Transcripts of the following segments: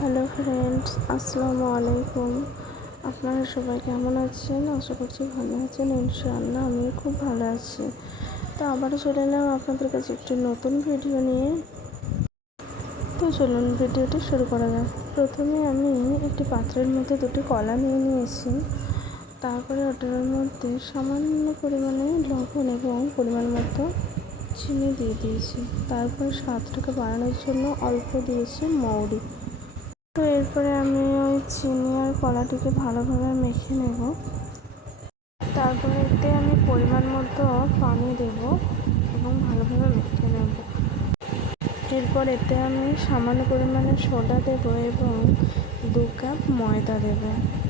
Hello friends, আসসালামু আলাইকুম। আপনারা সবাই কেমন আছেন? আশা করছি ভালো আছেন। ইনশাআল্লাহ আমিও খুব ভালো আছি। তো আবারও চলে এলাম আপনাদের কাছে একটি নতুন ভিডিও নিয়ে। তো চলুন ভিডিওটি শুরু করা যাক। প্রথমে আমি একটি পাত্রের মধ্যে দুটি কলা নিয়ে নিয়েছি। তারপরে ওটার মধ্যে সামান্য পরিমাণে লবণ এবং পরিমাণ মতো চিনি দিয়ে দিয়েছি। তারপরে স্বাদটাকে বাড়ানোর জন্য অল্প দিয়েছি মৌরি। তো এরপরে আমি ওই চিনি আর কলাটিকে ভালোভাবে মেখে নেব। তারপরে এতে আমি পরিমাণ মতো পানি দেব এবং ভালোভাবে মেখে নেব। এরপর এতে আমি সামান্য পরিমাণে সোডা দেব এবং 2 কাপ ময়দা দেব।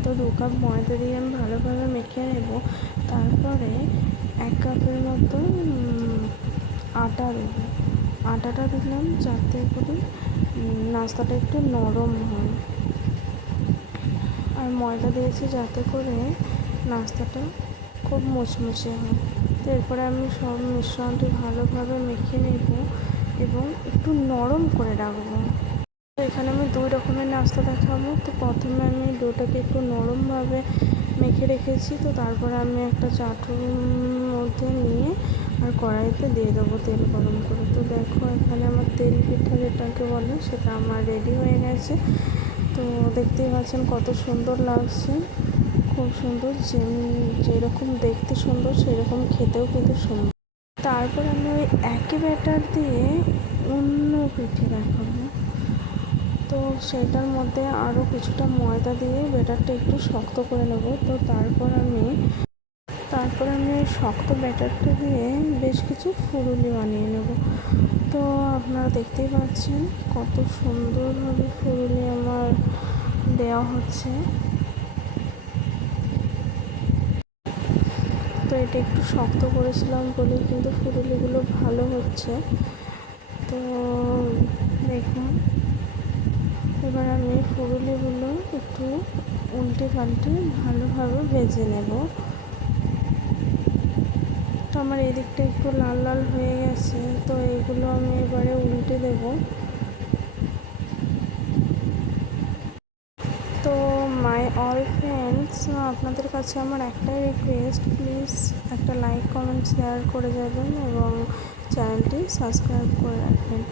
তো 2 কাপ ময়দা দিয়ে আমি ভালোভাবে মেখে নেব। তারপরে 1 কাপের মতো আটা দেব। আটাটা দিলাম যাতে করে নাস্তাটা একটু নরম হয়, আর ময়দা দিয়েছি যাতে করে নাস্তাটা খুব মুচমুচে হয়। তো এরপরে আমি সব মিশ্রণটি ভালোভাবে মেখে নেব এবং একটু নরম করে রাখবো। তো এখানে আমি 2 রকমের নাস্তা দেখাবো। তো প্রথমে আমি ডোটাকে একটু নরমভাবে মেখে রেখেছি। তো তারপরে আমি একটা চাটুর মধ্যে নিয়ে আর কড়াইতে দিয়ে দেবো তেল গরম করে। তো দেখো এখানে আমার তেল পিঠা যেটাকে বলে সেটা আমার রেডি হয়ে গেছে। তো দেখতেই পাচ্ছেন কত সুন্দর লাগছে, খুব সুন্দর। যেরকম দেখতে সুন্দর সেরকম খেতেও কিন্তু সুন্দর। তারপর আমি ওই একই ব্যাটার দিয়ে অন্য পিঠে দেখাবো। তো সেটার মধ্যে আরও কিছুটা ময়দা দিয়ে ব্যাটারটা একটু শক্ত করে নেব। তো তারপর আমি ওই শক্ত ব্যাটারটা দিয়ে বেশ কিছু ফুলুরি বানিয়ে নেব। তো আপনারা দেখতেই পাচ্ছেন কত সুন্দরভাবে ফুলুরি আমার দেওয়া হচ্ছে। তো এটা একটু শক্ত করেছিলাম বলেই কিন্তু ফুলুরিগুলো ভালো হচ্ছে। তো দেখুন এবার আমি ফুলুরিগুলো একটু উল্টে পাল্টে ভালোভাবে ভেজে নেব। তো আমার এই দিকটা একটু লাল লাল হয়ে গেছে। তো এইগুলো আমি এবারে উল্টে দেব। তো মাই অল ফ্রেন্ডস, আপনাদের কাছে আমার একটাই রিকোয়েস্ট, প্লিজ একটা লাইক কমেন্ট শেয়ার করে যাবেন এবং চ্যানেলটি সাবস্ক্রাইব করে রাখবেন।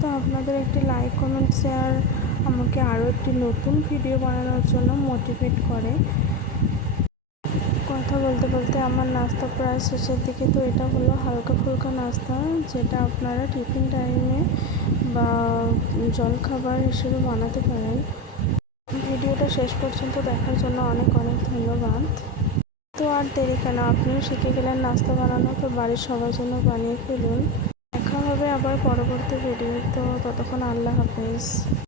তো আপনাদের একটি লাইক কমেন্ট শেয়ার আমাকে আরও একটি নতুন ভিডিও বানানোর জন্য মোটিভেট করে। কথা বলতে বলতে আমার নাস্তা প্রায় শেষের দিকে। তো এটা হলো হালকা ফুলকা নাস্তা, যেটা আপনারা টিফিন টাইমে বা জলখাবার হিসেবে বানাতে পারেন। ভিডিওটা শেষ পর্যন্ত দেখার জন্য অনেক অনেক ধন্যবাদ। তো আর দেরি কেন, আপনিও শিখে গেলেন নাস্তা বানানো। তো বাড়ির সবার জন্য বানিয়ে ফেলুন। দেখা হবে আবার পরবর্তী ভিডিও। তো ততক্ষণ আল্লাহ হাফেজ।